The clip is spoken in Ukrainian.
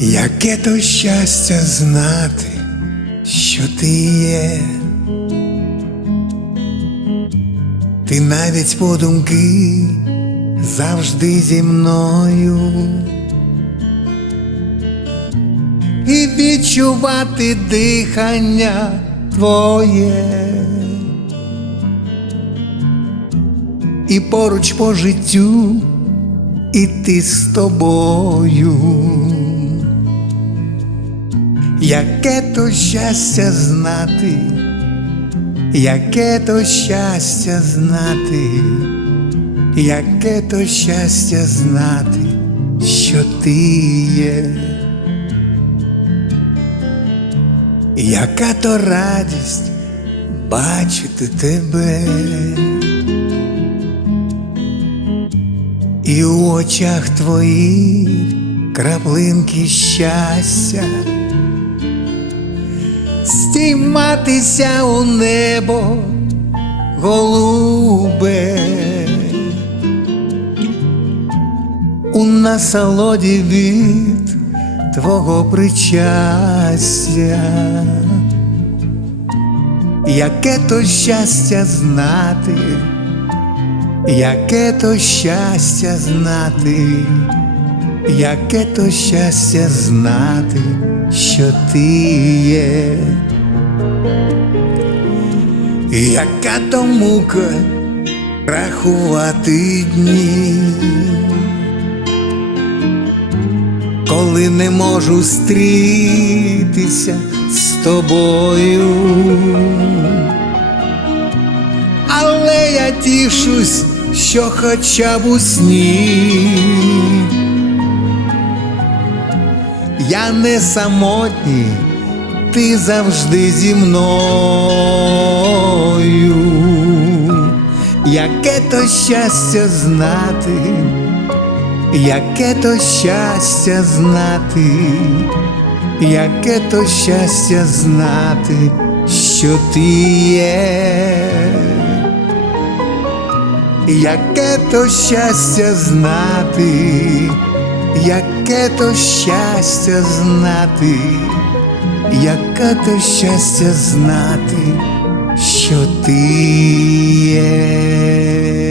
Яке то щастя знати, що ти є. Ти навіть подумки завжди зі мною. І відчувати дихання твоє. І поруч по життю іти з тобою. Яке то щастя знати, яке то щастя знати, яке то щастя знати, що ти є. Яка то радість бачити тебе, і у очах твоїх краплинки щастя, стійматися у небо голубе, у насолоді від твого причастя, яке то щастя знати, яке то щастя знати, яке то щастя знати, що ти є, яка то мука рахувати дні? Коли не можу стрітися з тобою, але я тішусь, що хоча б у сні я не самотній, ти завжди зі мною, яке то щастя знати яке то щастя знати, яке то щастя знати, що ти є, яке то щастя знати, яке то щастя знати, яке то щастя знати, що ти є.